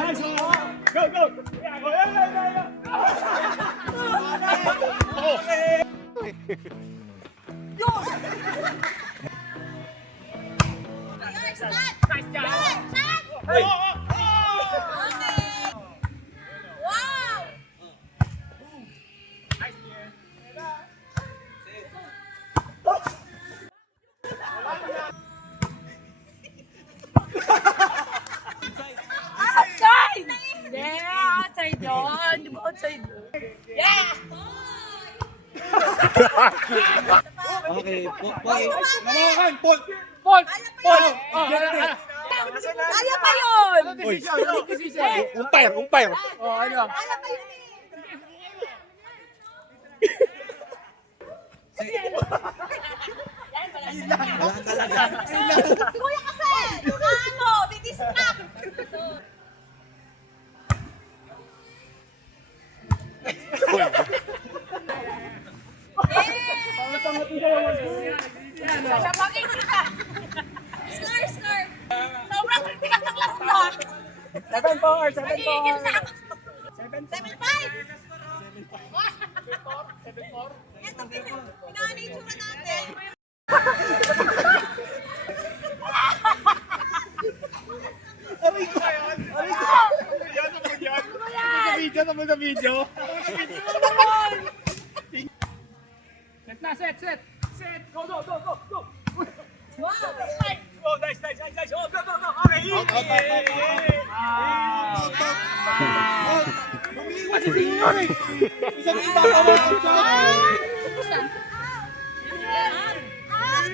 Go, go! Yeah, outside yun. Di ba outside yun? Yeah! Okay, boy. Nawakan! Paul! Paul! Paul! Kaya pa yun! Umpire, umpire. Oh, ano? Kaya pa yun! Wala talaga. Kuya kasi! Ano? Didistract! Siya pakinggan ka! Score, score! Sobrang kritikas ng laro mo! 7-4, 7-4. Magiging sa ako! 7-5! Ito, pinaan na yung tsura natin. Tapos sa video. Set na, set. Set. Go, go, go, go, go. Wow! Oh, nice. Oh, go, go, go. Okay. Umiiwas si Senior eh. Isang iba ka mo.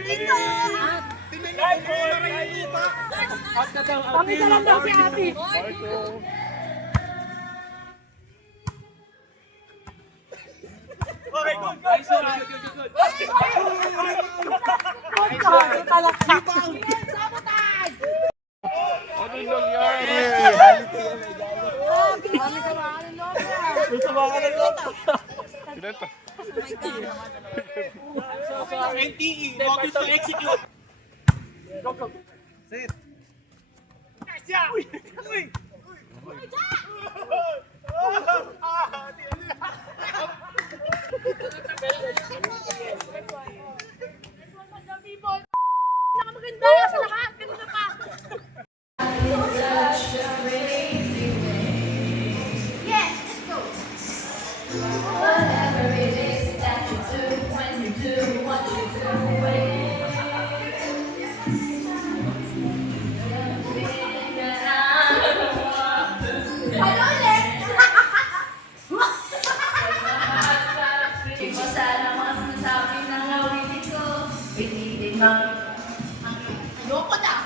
Dito! Pangita lang daw si Ate. Okay, good. Ano nangyari? Gusto ba ka na yun? Pinata. NTE, focus to execute. Go, go. Set. Yeah. Uy! Nakamaganda sa lahat! Ganun na pa! Yes! Let's go! Whatever it is that you do when you do what you do. Ano ulit? Di ko sana mga sinasabi ng awitin ko. Pinitin lang. Loko na!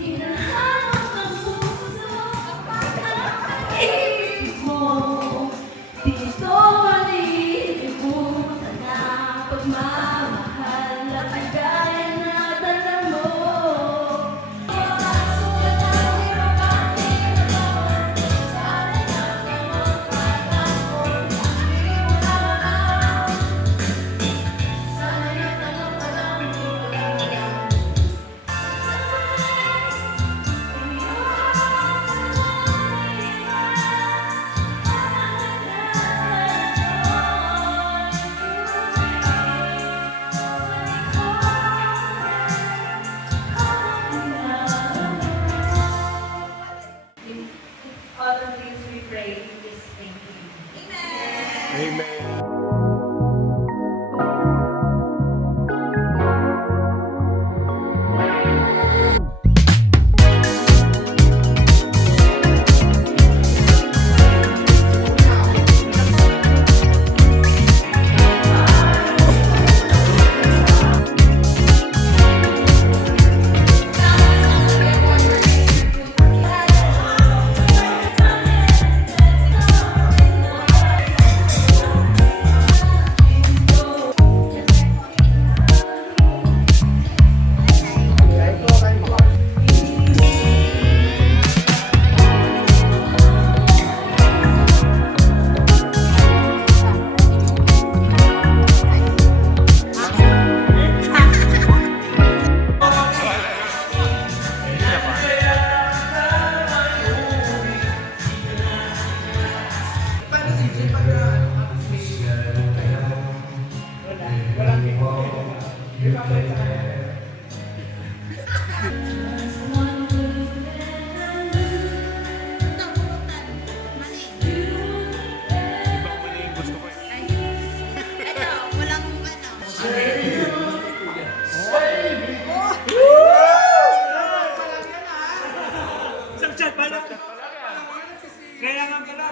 Hinahanap ang puso ang pag-ibig mo. Dito malilimutan ang pagmamahal na kagaya na dala mo. All the things we pray, just thank you. Amen.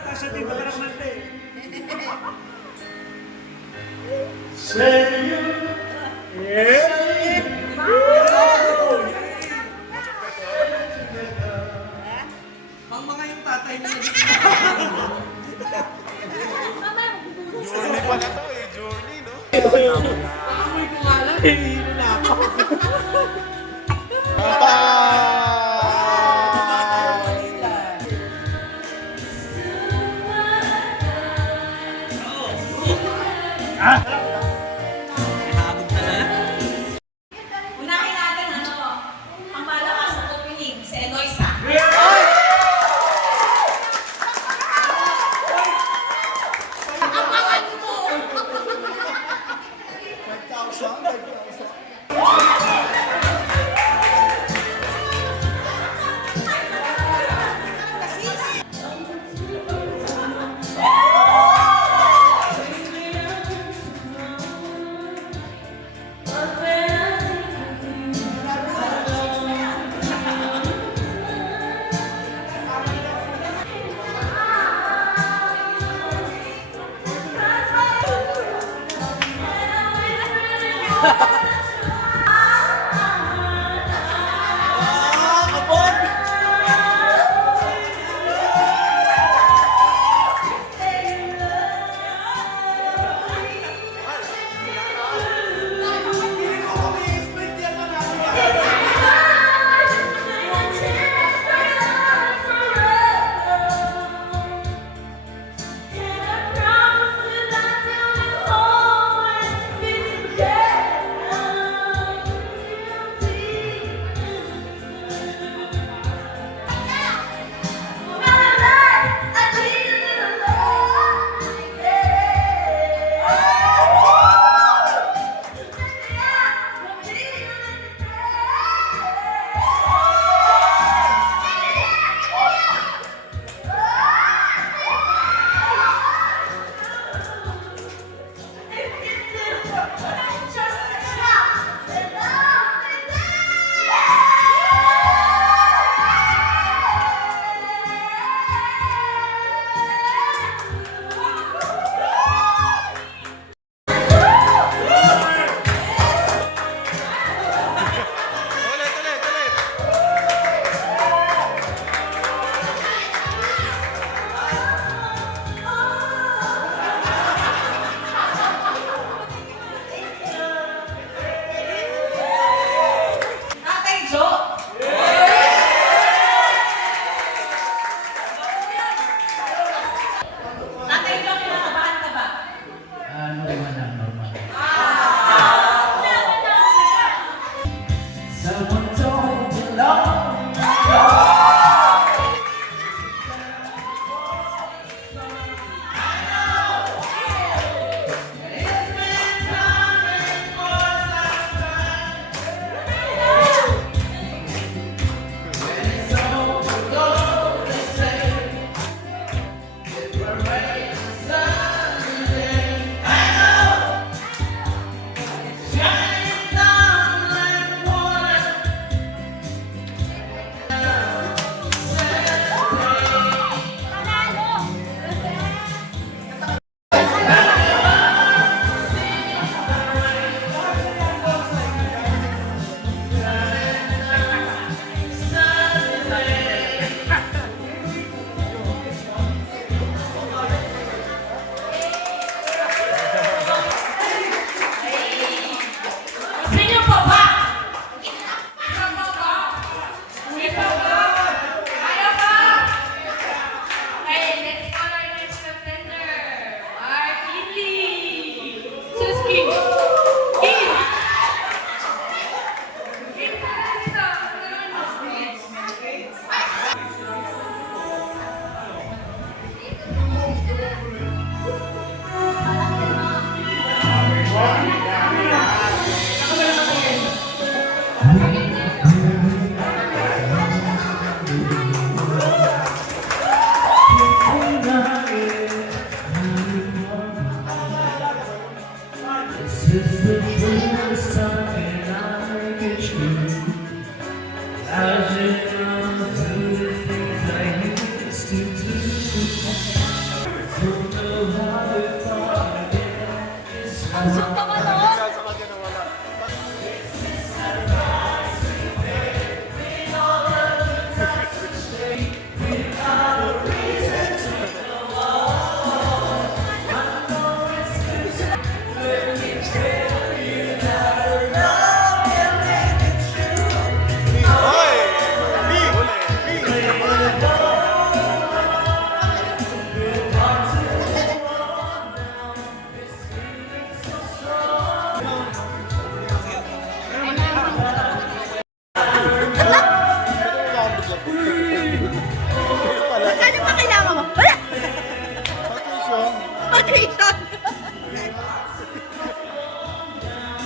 Tasha T. Balaramante. Pang mga yung tatay na Journey pala to eh. Journey, no? amoy ko nga lang. Hihilo na ako. Unahin natin ang malakas sa opening, si Eloisa. Abangan mo! Shoot naman, oh. Bigla sa kanya nawala. Hoy! Ano pa kailangan mo? Wala! Vacation. Vacation!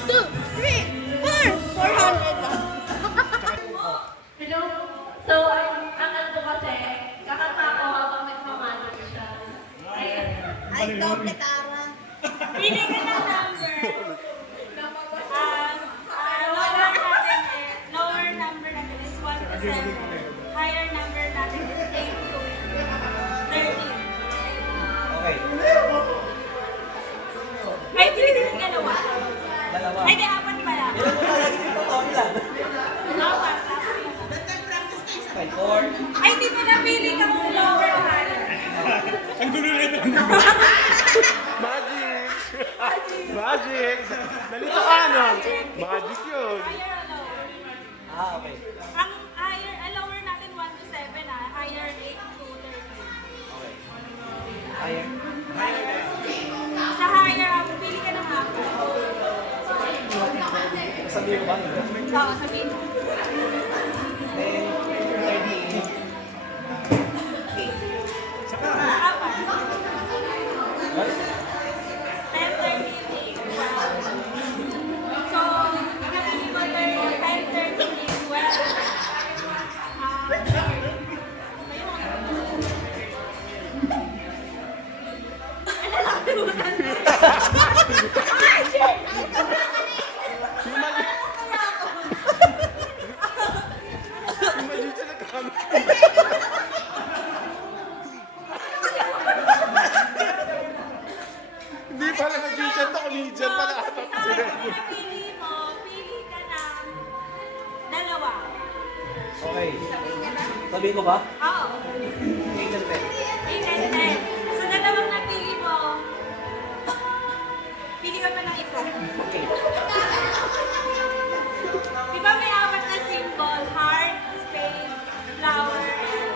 2, 3, 4! 400 lang. Hello? So, ang ano ko kasi, kakanta ko habang nagmamano siya. Ay, doble tara. Pili ka ng number. Lower number natin is 1 to 7. Higher number natin is 8 to 13. Okay. Ay, pili ka ng dalawa. Dalawa. Ay, di, apat pala. Ilan mo talaga dito? Ilan? Apat. Okay, 4. Ay, di pa napili ka kung lower o higher. Magic! Magic! Nalito ka na! Magic yun! Higher o lower? Ah, okay. Ang higher, lower natin 1 to 7 ah. Higher 8 to 13. Okay. Higher. Sa higher, pili ka ng apat. Sabihin ko ba? Oo, sabihin mo. 10, 13. Apat. Right? 10, 13, 12. So, napili mo 10, 13, 12. Yung magic siya nagkano. Hindi pala magician to, comedian pala ata. Napili mo, pili ka ng dalawa. Okay. Sabihin ko ba? Oo. 8 and 10. 8 and 10. Sa dalawang napili mo, pili ka pa ng isa. Okay. Di ba may apat na symbol? Heart, spade, flower, and...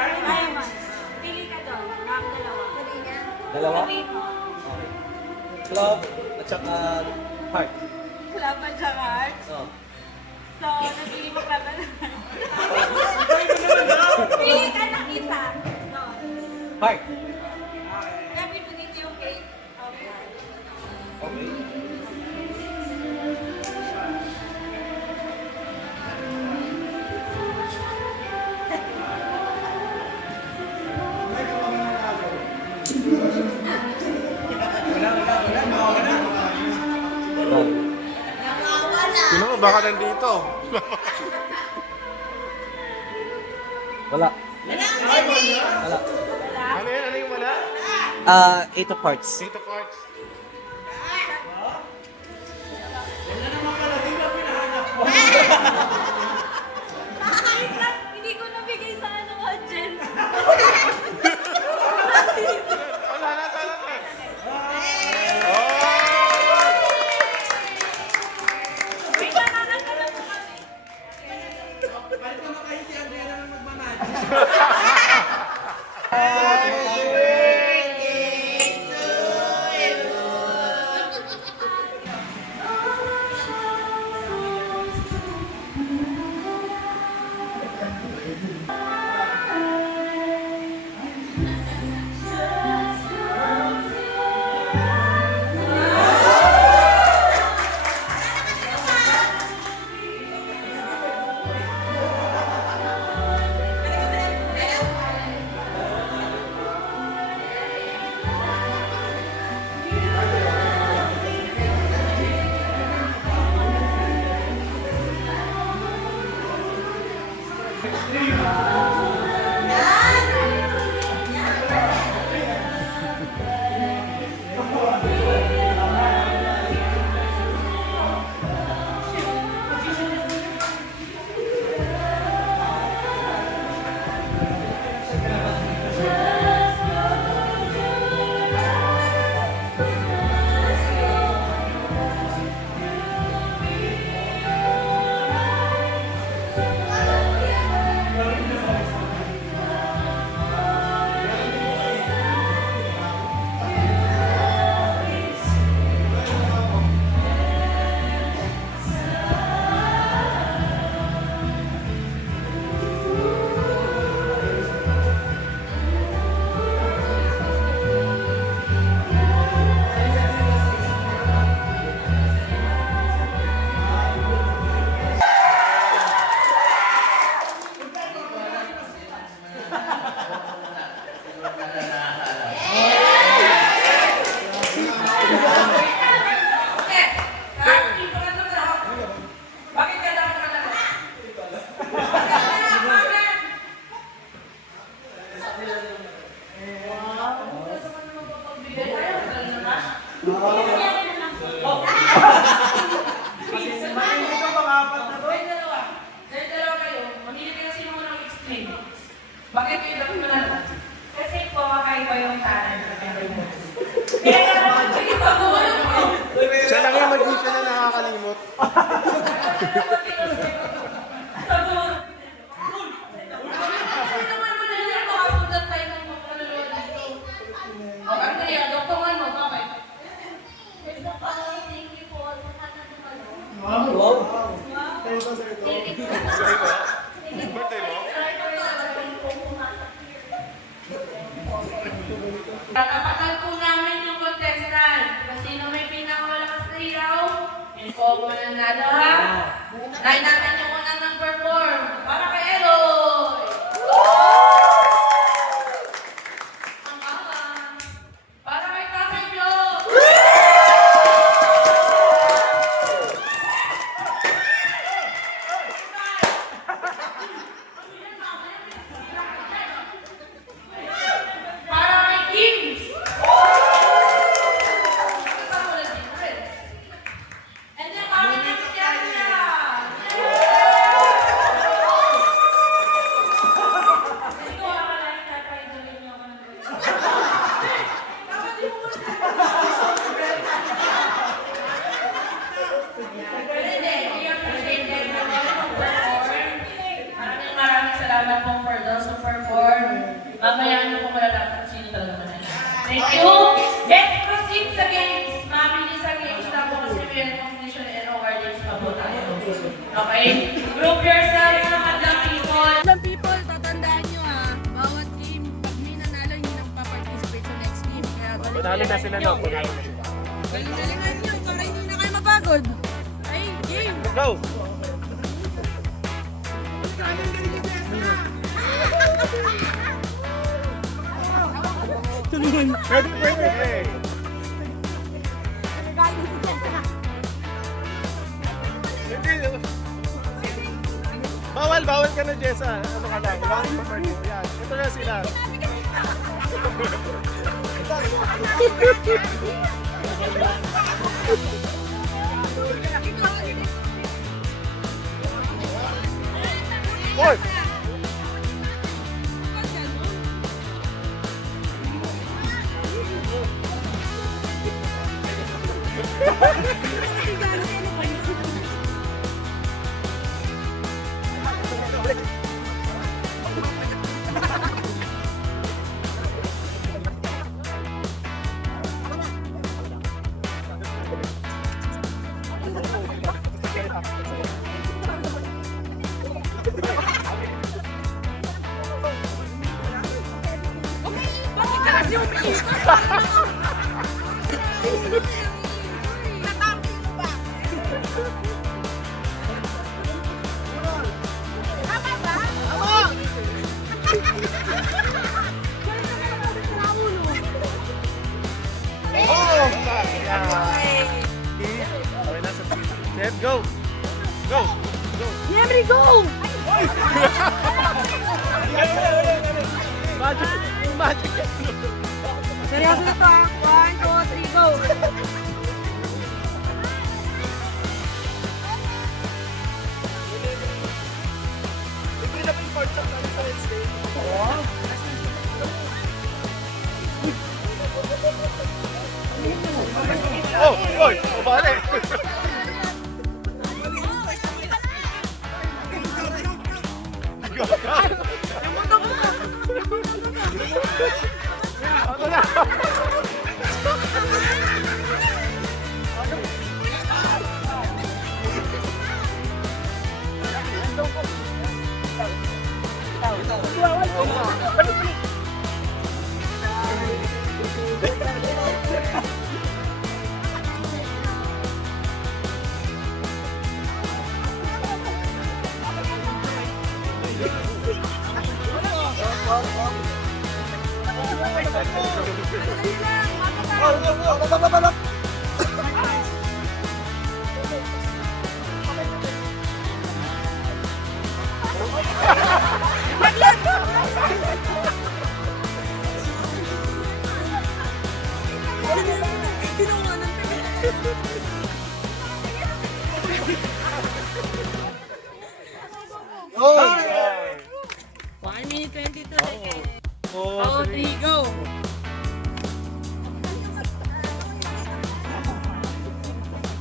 Diamond. Pili ka doon. Ang dalawa. Dalawa? Sabihin mo. Okay. Club at saka heart. Club at saka heart. Oh. So, napili mo club at heart. Pili ka ng isa. Doon. Heart. Dapat mo dito yung eight of heart. Okay. Done. Sino mo, baka nandito. Wala. Wala. Ano yan? Ano yung wala? 8 of hearts. Eight of hearts. Wait lang, hindi ko nabigay sa ano audience. Wala na, sana na. Wait lang, nakakalap mo kami. Bakit ilang mo na? Kasi po, makaiba yung talent sa kanila. Kaya naman, sige, pag-uulog mo. Siya lang yung mag-mission na nakakalimot. Birthday mo? Tatapakan po namin yung contestant. Kung sino may pinakamalakas na ilaw, yun po ang mananalo ha. Dahil natin yung unang nag-perform. Para kay Eloy! Ang awang. Para kay Tatay Joe! Para kay Kings! And then para kay Tiana! Ito ang malaking tatay-dalin niyo ako ng Maraming salamat po for those who perform. Mamaya nyo po malalaman sino talaga manala. Thank you! Let's proceed sa games. Mabilis sa games na po kasi may competition and awards pa po tayo. Okay? Group yourselves sa madlang people. Madlang people, tatandaan nyo ha. Bawat team, pag may nanalo, hindi nagpa-participate sa next team. Kaya Panalo na sila, no? Panalo na sila. galing-galingan nyo para hindi na kayo mapagod. Ay, game! Go! Pwede. Hindi. Bawal ka na, Jessa. Ano ka lang? Yan. Ito na sila. Hoy! Bakit ka kasi umiiyak? Natampi mo ba? Tama ba? Tama! Oh! Okay na sa Step, go! Go! Go! Yemri, go! Magic! Seryoso na to ha. 1, 2, 3, go! Hindi na piniport sa Wednesday. Oh, boy! O, bale! Ano na? Oh! minute 22 seconds. Oh, 3, go!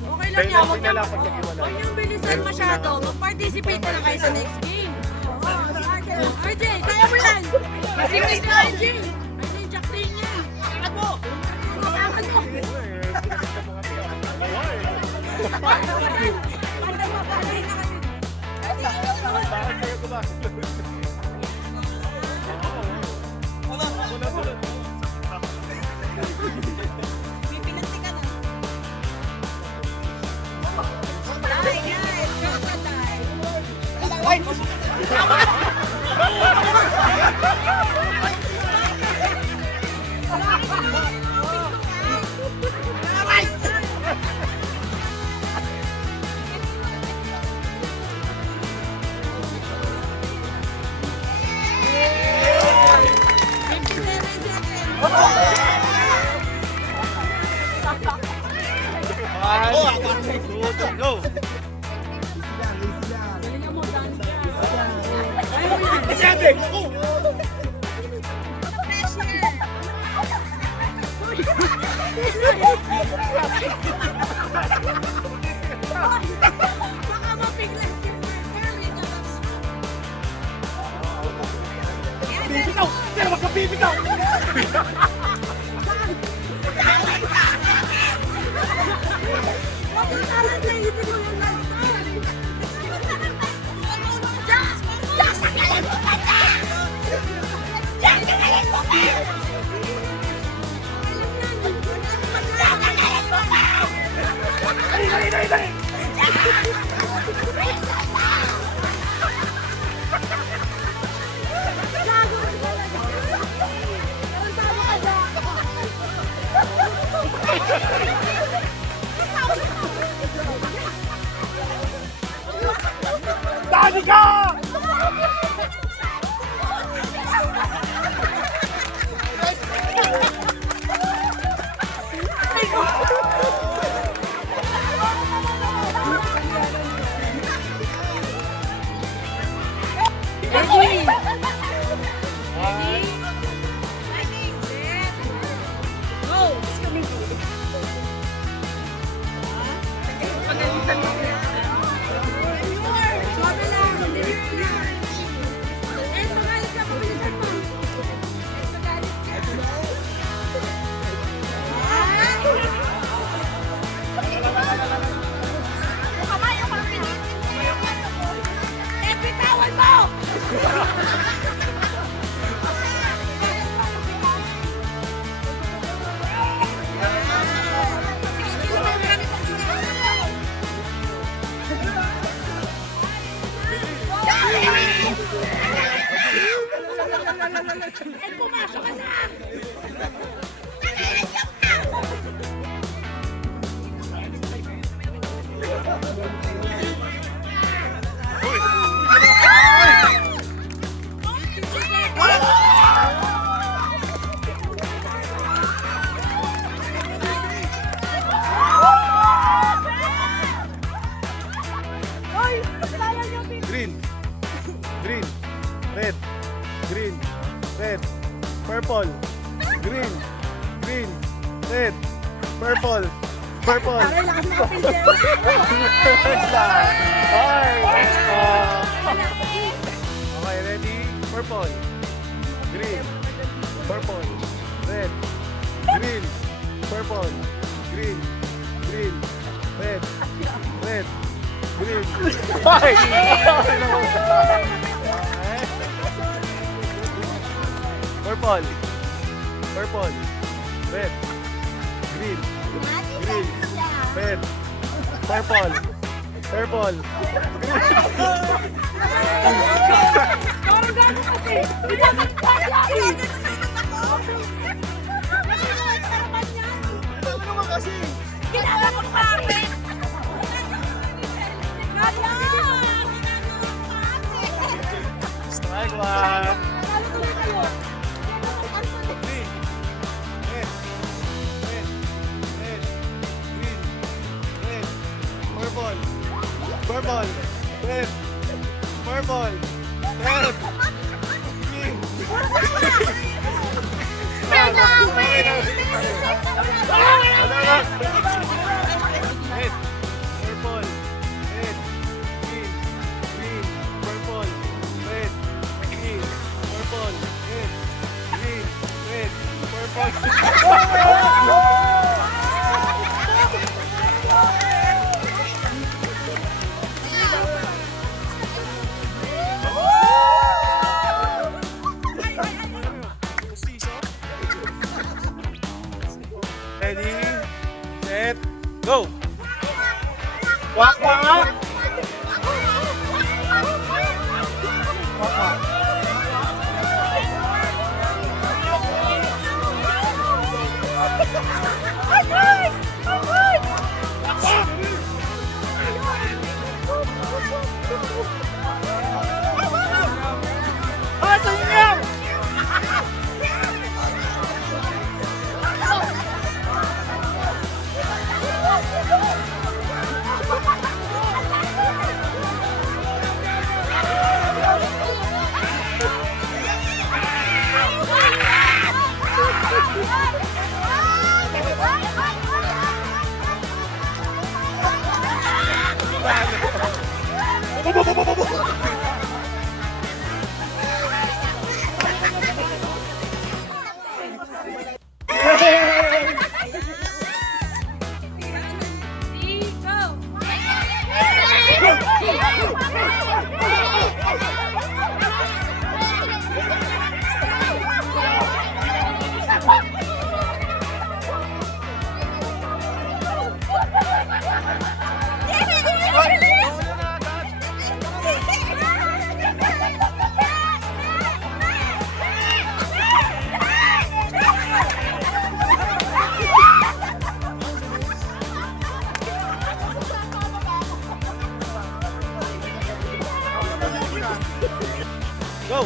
Okay lang yan, huwag niyong bilisan masyado. Mag-participate na lang kayo sa next game. RJ, kaya mo yan! Kasi miss na RJ! RJ, jack din niya! Sakad mo! Sakad mo! Go! Baka mapiglas ka. Bibitaw! Sino wag ka bibitaw? Wag mo talang naisip mo yung lifestyle. Just! Just! Sakayin mo ka na! Just! Sakayin mo ka! Sakayin mo ka! Dali! Dali ka! Ready? Go! Swabe lang, deliver lang. Eh, magalit ka, pabilisan mo. Eh, magalit ka. Eh, bitawan mo! Eh, pumasok ka na! Green. Green. Red. Green. Red. Purple. Green. Green. Red. Purple. Purple. Okay, ready? Purple. Green. Purple. Red. Green. Purple. Green. Green. Red. Red. Green. Ay! Purple. Purple. Red. Green. Green. Red. Purple. Purple. Parang gano'n kasi. Dapat pala. Ginagawa ko pa rin. Strike one. Purple, red, purple, red, green, Red, purple, red, green, green, purple, red, green, purple, red, green, red, Ready, set, go! Wak wak! Go!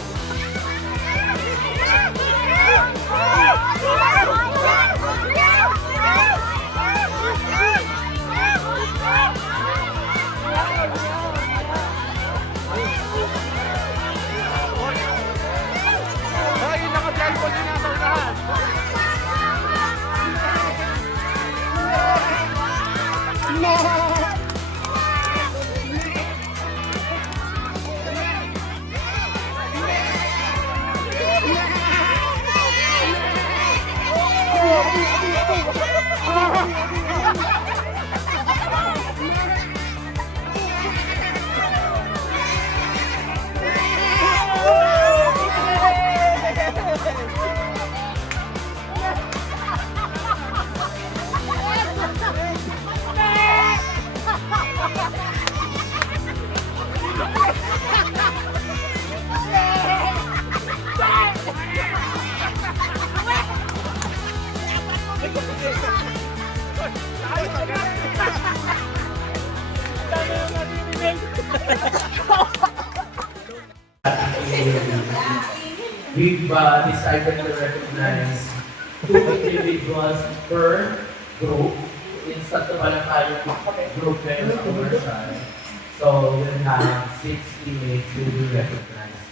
Ay, naka-drive na nasa unahan. We've decided to recognize 2 individuals per group. Instead of pala tayo group na commercial. So we'll have 6 teammates who will be recognized.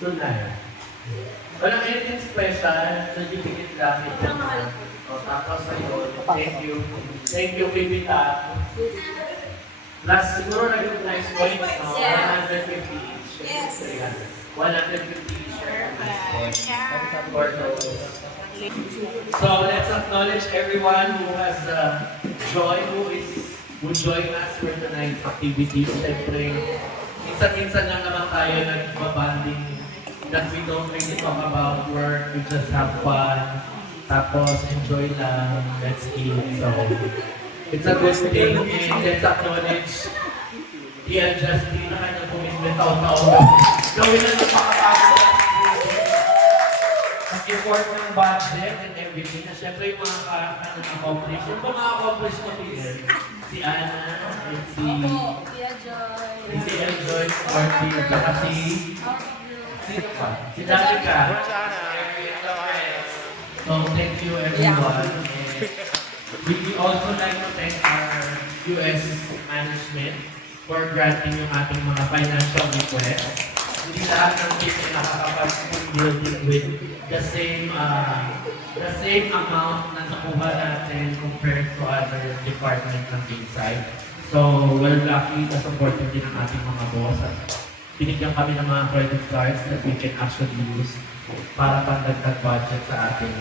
So na. Walang anything special, nagipikit lang ito. O tapos ayun, thank you. Thank you, Pipita. Plus siguro recognize points, no? 150 each. Yes. 150 each. For those. So let's acknowledge everyone who has joined, who joined us for tonight's activity. Siyempre, minsan-minsan lang naman tayo nagbabanding that we don't really talk about work, we just have fun, tapos enjoy lang, let's eat. So, it's a good thing, and let's acknowledge Tia Justin na kanyang commitment taon-taon. Gawin na napakapagod mag-effort ng budget and everything na syempre yung mga accomplish. Yung mga accomplish mo here, si Ana, and si Joy, Marty, at saka sino pa? Si Danica. So thank you everyone. We also like to thank our US management for granting yung ating mga financial requests. hindi lahat ng team ay nakakapag-building with the same amount na nakuha natin compared to other department ng inside. So, we're lucky na supported din ang ating mga boss at binigyan kami ng mga credit cards that we can actually use para pandagdag budget sa ating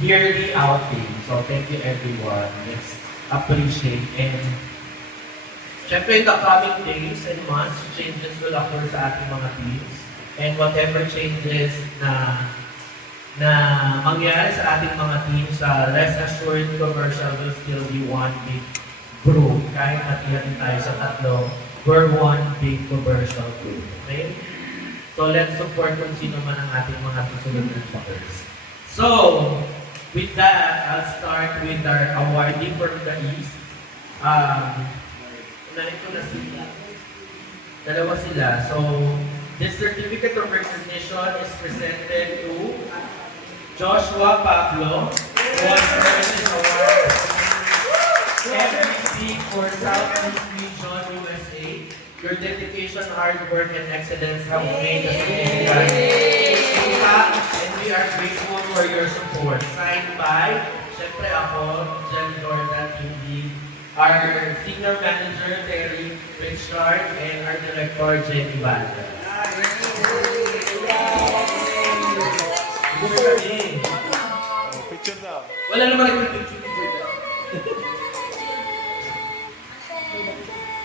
yearly outing. So, thank you everyone. Let's appreciate and syempre in the coming days and months, changes will occur sa ating mga teams and whatever changes na mangyari sa ating mga teams, rest assured commercial will still be one big group. Kahit hati-hati tayo sa tatlo, we're one big commercial group. Okay? So let's support kung sino man ang ating mga susunod na supporters. So, with that, I'll start with our awardee from the East. Narito na sila. Dalawa sila. So, this certificate of recognition is presented to Joshua Pablo, who was earned this award every week for Southeast Region, USA. Your dedication, hard work, and excellence have made a significant impact, and we are grateful for your support. Signed by, syempre ako, Jen Jordan, Hindi, our Senior Manager, Terry Richard, and our Director, Jenny Banda. Picture daw. Wala naman nagpipicture.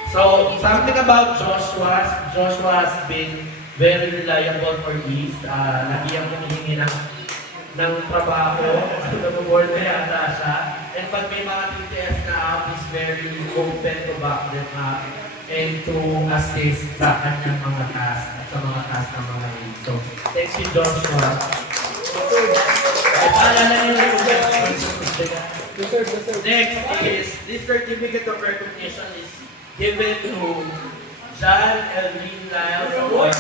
So, something about Joshua. Joshua has been very reliable for East. Lagi ang humihingi ng trabaho. Nag-award na yata siya. And pag may mga TTS na up, he's very open to back them up and to assist sa kanyang mga tasks at sa mga tasks ng mga lead. So, thank you, Joshua. Paalala niyo na yung next is, this certificate of recognition is given to John Elvin Lyles Award.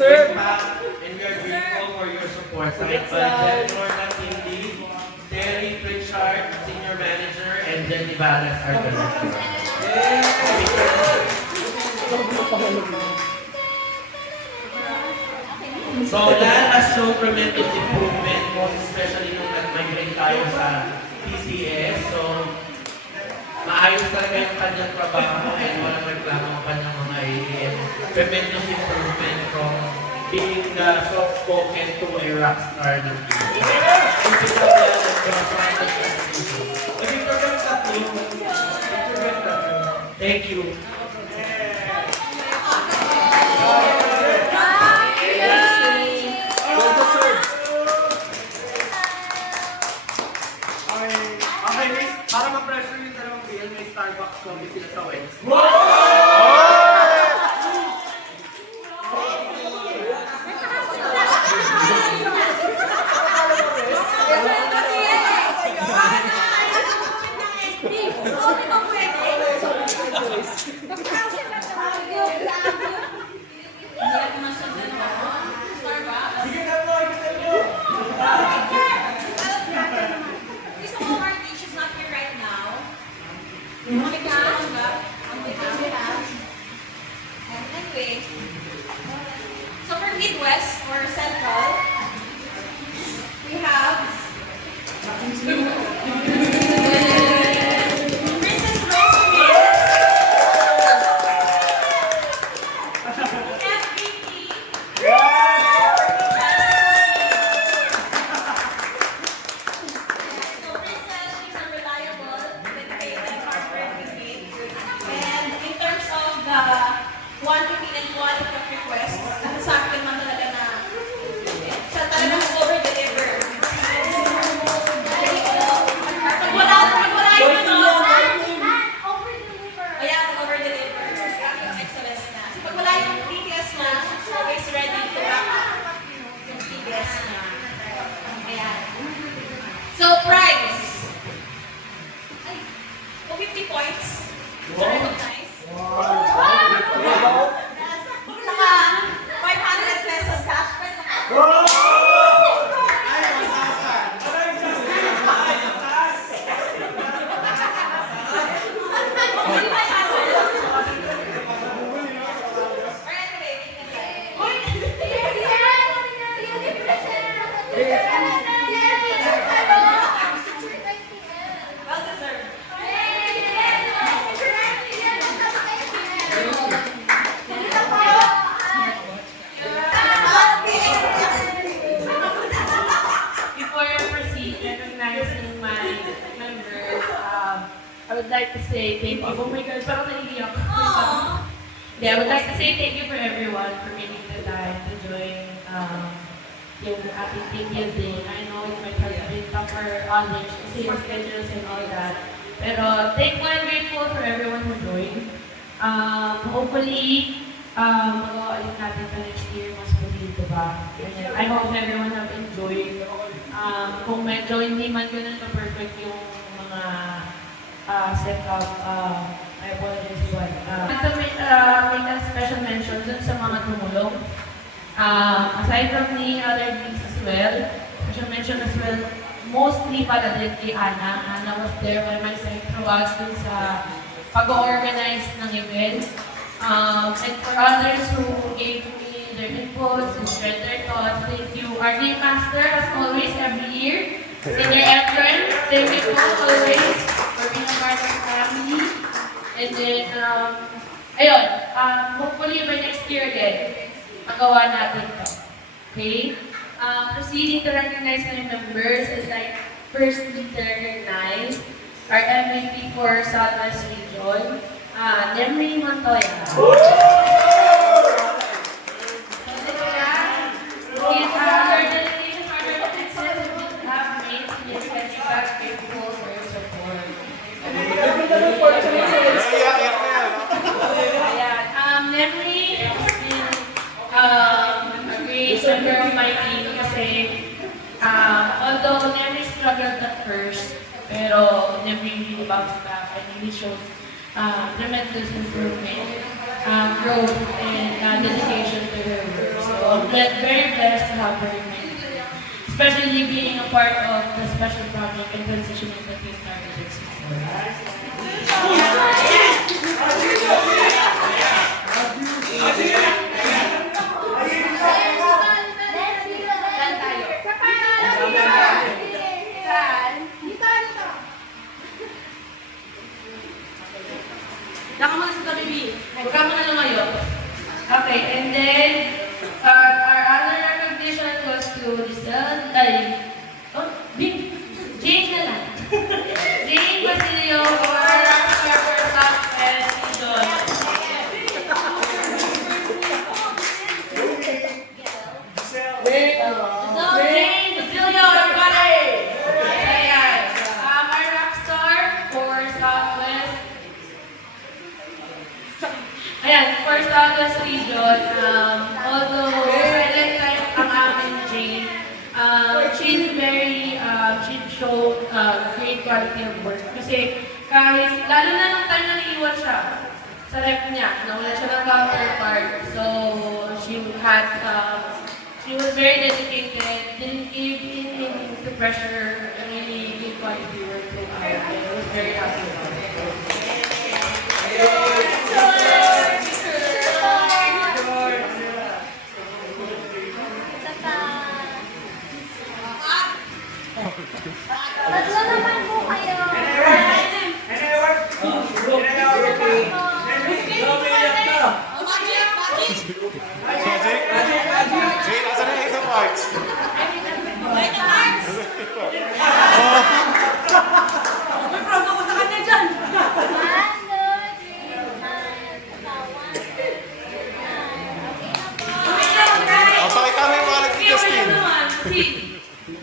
And we are grateful for your support. Signed by Jen Jordan Hindi, Terry Pritchard, Senior Manager, and Jenny Valles, our Director. So, LAN has shown tremendous improvement, most especially nung nag-migrate tayo sa PCS. So, maayos talaga yung kanyang trabaho and walang reklamo ang kanyang mga ATM. Tremendous improvement from being soft-spoken to a rock star ng Thank you. Okay, miss. Para ma-pressure yung dalawang bill, may Starbucks coffee sila sa Wednesday. Monica, Before I proceed recognizing my members, I would like to say thank you. Oh my God, parang naiiyak. Yeah, I would like to say thank you for everyone for making the time to join yung ating team building. I know it might have been tougher on the same schedules and all that. Pero thankful and grateful for everyone who joined. Hopefully, magawa ulit natin pa next year, mas muli, diba? And I hope everyone have enjoyed. Kung medyo hindi man ganun ka-perfect yung mga setup, I apologize as well. To make a special mention dun sa mga tumulong. Aside from the other things as well, I should mention as well, mostly para din kay Ana. Ana was there by my side throughout dun sa pag-organize ng event. And for others who gave me their inputs and shared their thoughts, thank you. Our game master, as always, every year. Senior Efren, thank you po always for being a part of the family. And then, ayun, hopefully by next year again, magawa natin to. Okay? Proceeding to recognize my members, I'd like firstly to recognize our MVP for Southwest Region, Nemri Montoya. He is our dedicated partner of excellence and we have made his feedback grateful for your support. Ayan, Nemri has been a great member of my team kasi although Nemri struggled at first, pero Nemri really bounced back and really showed tremendous improvement, growth, and dedication to her work. So I'm very blessed to have her in my team, especially being a part of the special project and transitioning the team targets. Naka muna sa tabi, huwag ka muna lumayo. Okay, and then, our other recognition goes to Jane na lang. Jane Basilio for our rockstar for Southwest Region. So, Jane Basilio, everybody! Ayan. Our rockstar for Southwest. Ayan, for Southwest Region, although silent type ang aming Jane, she's very, she showed great quality of work. Kasi kahit, lalo na nung time na naiiwan siya sa rep niya, nawala siya ng counterpart. So, she was very dedicated, didn't give in to pressure, and really good quality work throughout. I was very happy about it. Tatlo naman po kayo. Jane, asan na yung parts? May proud ako sa kanya dyan. 1, 2, 3, 4, 5, 6, 7, 8. Ang pakita mo yung mga nag-Justin.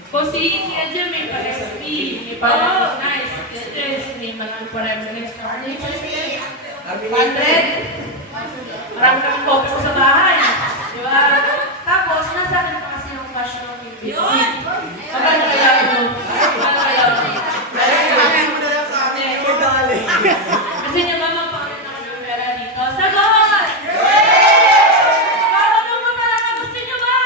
Kung si Edja may pa-SP, may pa-nice, may mga pa-reference card, may pa-SP, 100. Marami kami focus ko sa bahay. Di ba? Tapos, nasa akin pa kasi yung cash ng MVP. Maganda kaya ito. Maganda kaya ito. Kasi niya ba magpakalit na kami pera dito? Sagot! Parang mo talaga, gusto niyo ba?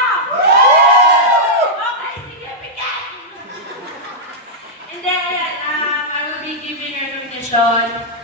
competition.